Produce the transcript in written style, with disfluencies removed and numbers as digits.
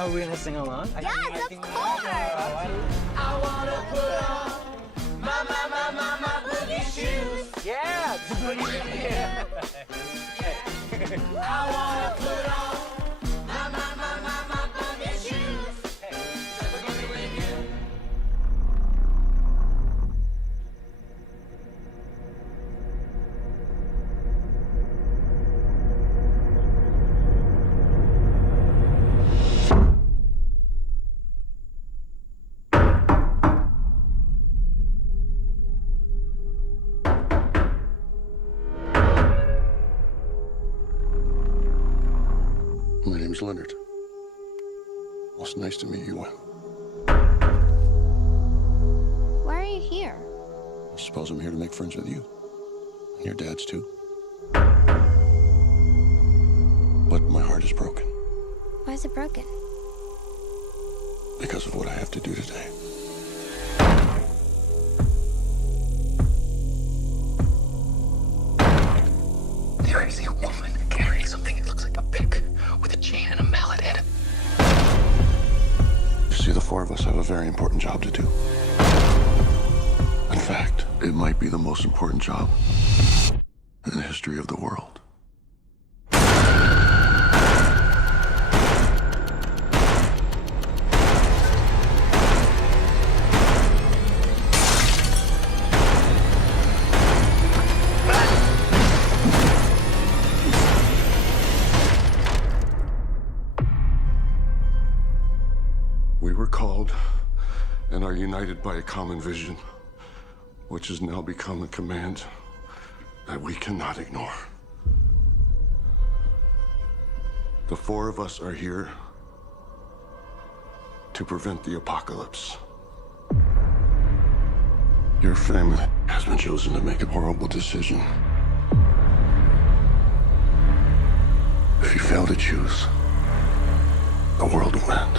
Are we gonna sing along? Yes, of course! I wanna put on my boogie shoes. Yeah! Yeah. I wanna put on my boogie shoes. My name's Leonard. Well, it's nice to meet you. Why are you here? I suppose I'm here to make friends with you. And your dad's too. But my heart is broken. Why is it broken? Because of what I have to do today. There is a woman carrying something that looks like a pick with a chain and a mallet in it. You see, the four of us have a very important job to do. In fact, it might be the most important job in the history of the world. We were called and are united by a common vision, which has now become a command that we cannot ignore. The four of us are here to prevent the apocalypse. Your family has been chosen to make a horrible decision. If you fail to choose, the world will end.